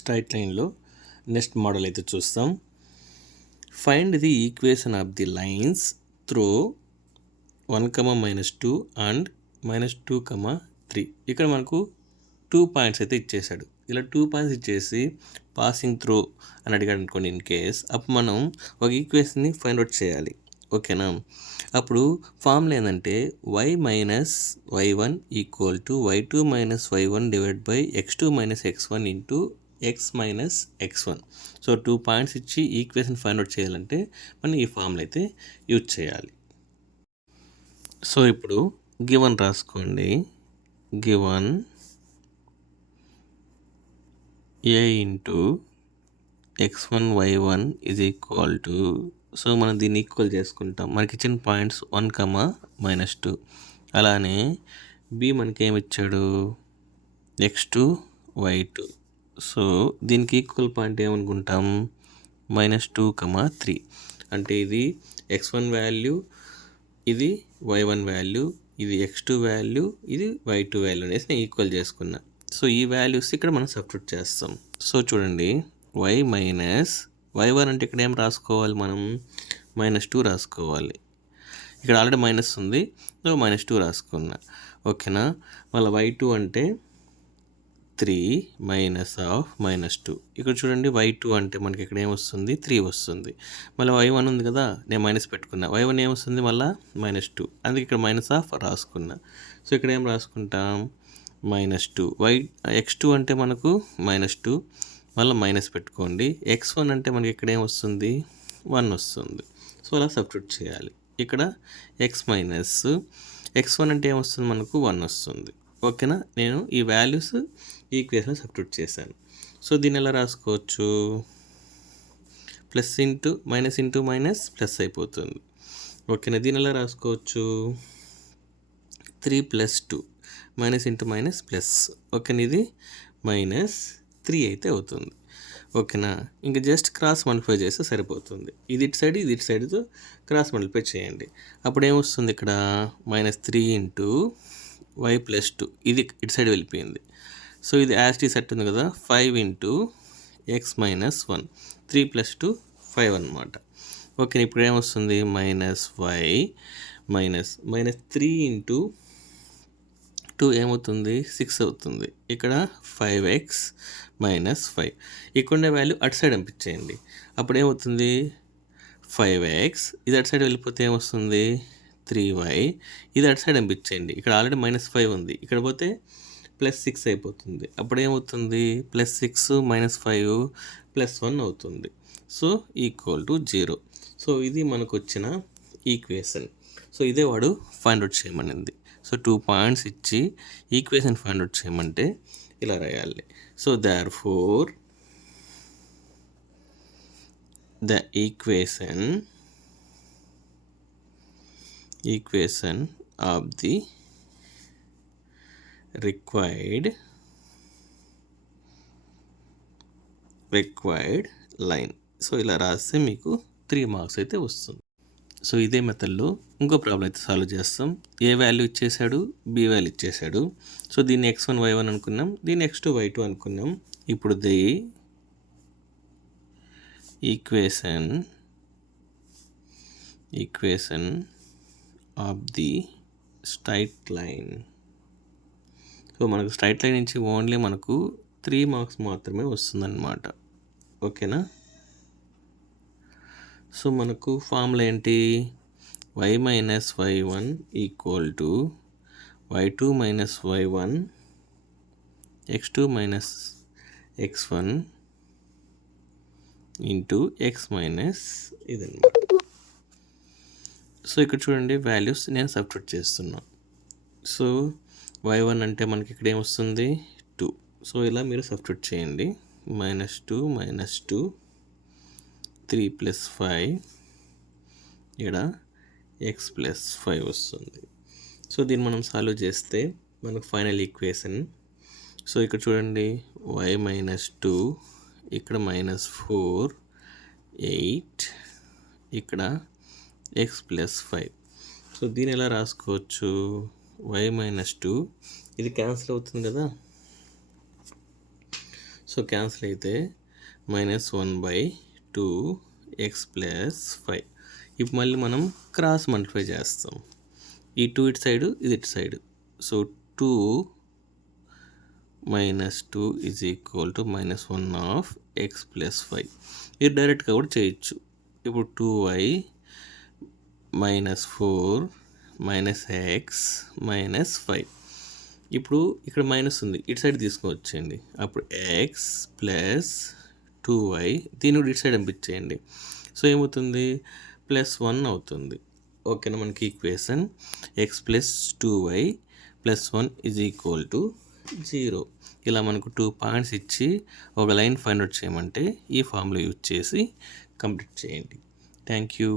Straight లైన్లో next model అయితే చూస్తాం. Find the equation of the lines through 1, -2 and -2, 3. ఇక్కడ మనకు 2 పాయింట్స్ అయితే ఇచ్చేసాడు. ఇలా 2 పాయింట్స్ ఇచ్చేసి పాసింగ్ త్రూ అని అడిగాడు అనుకోండి ఇన్ కేస్, అప్పుడు మనం ఒక ఈక్వేషన్ని ఫైండ్ అవుట్ చేయాలి. ఓకేనా? అప్పుడు ఫార్ములా ఏంటంటే y - y1 = y2 - y1 divide by x2 - x1 into x - x1. So 2 points ఇచ్చి ఈక్వేషన్ ఫైండ్ అవుట్ చేయాలంటే మనం ఈ ఫార్ములా అయితే యూజ్ చేయాలి. సో ఇప్పుడు గివన్ రాసుకోండి. Given a into x1 y1 is equal to, so మనం దీన్ని ఈక్వల్ చేసుకుంటాం. మనకి ఇచ్చిన పాయింట్స్ 1, -2. అలానే b మనకి ఏమి ఇచ్చాడు, x2 y2. సో దీనికి ఈక్వల్ పాయింట్ ఏమనుకుంటాం, -2, 3. అంటే ఇది x1 వాల్యూ, ఇది y1 వాల్యూ, ఇది x2 వాల్యూ, ఇది y2 వాల్యూ అనేసి నేను ఈక్వల్ చేసుకున్నా. సో ఈ వాల్యూస్ ఇక్కడ మనం సబ్స్టిట్యూట్ చేస్తాం. సో చూడండి, y1 అంటే ఇక్కడ ఏం రాసుకోవాలి, మనం -2 రాసుకోవాలి. ఇక్కడ ఆల్రెడీ మైనస్ ఉంది, సో -2 రాసుకున్నా. ఓకేనా? మళ్ళీ y2 అంటే 3 -2. ఇక్కడ చూడండి, y2 అంటే మనకి ఇక్కడ ఏమొస్తుంది, 3 వస్తుంది. మళ్ళీ y1 ఉంది కదా, నేను మైనస్ పెట్టుకున్నా. y1 ఏమొస్తుంది, మళ్ళీ -2. అందుకే ఇక్కడ -1 రాసుకున్నా. సో ఇక్కడ ఏం రాసుకుంటాం, -2. x2 అంటే మనకు -2, మళ్ళీ మైనస్ పెట్టుకోండి. x1 అంటే మనకి ఇక్కడ ఏమొస్తుంది, 1 వస్తుంది. సో అలా సబ్స్టిట్యూట్ చేయాలి. ఇక్కడ x1 అంటే ఏమొస్తుంది, మనకు 1 వస్తుంది. ఓకేనా? నేను ఈ వాల్యూస్ ఈక్వేషన్లో సబ్స్టిట్యూట్ చేశాను. సో దీన్ని ఎలా రాసుకోవచ్చు, ప్లస్ ఇంటూ మైనస్ ప్లస్ అయిపోతుంది. ఓకేనా? దీన్ని ఎలా రాసుకోవచ్చు, 3 + 2 మైనస్ ఇంటూ మైనస్ ప్లస్. ఓకేనా? ఇది -3 అయితే అవుతుంది. ఓకేనా? ఇంకా జస్ట్ క్రాస్ మల్టిప్లై చేస్తే సరిపోతుంది. ఇది ఇటు సైడ్, ఇది ఇటు సైడ్తో క్రాస్ మల్టిప్లై చేయండి. అప్పుడు ఏమొస్తుంది, ఇక్కడ -3 ఇంటూ y + 2. ఇది ఇటు సైడ్ వెళ్ళిపోయింది. సో ఇది యాస్టీ సెట్ ఉంది కదా, 5 ఇంటూ x - 1. 3 + 2 5 అనమాట. ఓకే, ఇప్పుడు ఏమొస్తుంది, -3 ఇంటూ 2 ఏమవుతుంది, 6 అవుతుంది. ఇక్కడ 5x - 5. ఇక్కడ వాల్యూ అటు సైడ్ పంపించేయండి. అప్పుడు ఏమవుతుంది, 5x. ఇది అటు సైడ్ వెళ్ళిపోతే ఏమొస్తుంది, 3y. ఇది అటు సైడ్ పంపించేయండి. ఇక్కడ ఆల్రెడీ -5 ఉంది, ఇక్కడ పోతే +6 అయిపోతుంది. అప్పుడు ఏమవుతుంది, +6 - 5 +1 అవుతుంది. సో = 0. సో ఇది మనకు వచ్చిన ఈక్వేషన్. సో ఇదే వాడు ఫైండ్ అవుట్ చేయమనింది. సో 2 పాయింట్స్ ఇచ్చి ఈక్వేషన్ ఫైండ్ అవుట్ చేయమంటే ఇలా రాయాలి. So therefore the equation of the required line. So ఇలా రాస్తే మీకు 3 మార్క్స్ అయితే వస్తుంది. సో ఇదే మెథడ్లో ఇంకో ప్రాబ్లం అయితే సాల్వ్ చేస్తాం. ఏ వాల్యూ ఇచ్చేసాడు, బి వాల్యూ ఇచ్చేసాడు. సో దీన్ని x1 y1 అనుకున్నాం, దీన్ని x2 y2 అనుకున్నాం. ఇప్పుడు the equation of the straight line. So మనకు స్ట్రైట్ లైన్ నుంచి ఓన్లీ మనకు 3 మార్క్స్ మాత్రమే వస్తుందన్నమాట. ఓకేనా? సో మనకు ఫార్ములా ఏంటి, y - y1 = y2 - y1 x2 - x1 into x - ఇదన్నమాట. సో ఇక్కడ చూడండి, వాల్యూస్ నేను సబ్స్టిట్యూట్ చేస్తున్నా. సో y1 అంటే మనకి ఇక్కడ ఏమొస్తుంది, 2. సో ఇలా మీరు సబ్స్టిట్యూట్ చేయండి. -2 - 2 3 + 5 ఇక్కడ x + 5 వస్తుంది. సో దీన్ని మనం సాల్వ్ చేస్తే మనకు ఫైనల్ ఈక్వేషన్. సో ఇక్కడ చూడండి, y - 2 ఇక్కడ -4 8 ఇక్కడ x + 5. సో దీన్ని ఎలా రాసుకోవచ్చు, y - 2 ఇది క్యాన్సిల్ అవుతుంది కదా. సో క్యాన్సిల్ అయితే -1/2 x + 5. ఇప్పుడు మళ్ళీ మనం క్రాస్ మల్టిప్లై చేస్తాం. ఈ 2 ఇటు సైడు, ఇది ఇటు సైడు. So 2 - 2 = -1 of x + 5. ఇది డైరెక్ట్గా కూడా చేయొచ్చు. ఇప్పుడు 2y - 4 - x - 5. ఇప్పుడు ఇక్కడ మైనస్ ఉంది, ఇటు సైడ్ తీసుకొచ్చేయండి. అప్పుడు x + 2y, దీన్ని కూడా ఇటు సైడ్ పంపించేయండి. సో ఏమవుతుంది, +1 అవుతుంది. ఓకేనా, మనకి ఈక్వేషన్ x + 2y + 1 = 0. ఇలా మనకు 2 పాయింట్స్ ఇచ్చి ఒక లైన్ ఫైండ్ అవుట్ చేయమంటే ఈ ఫార్ములా యూజ్ చేసి కంప్లీట్ చేయండి. Thank you.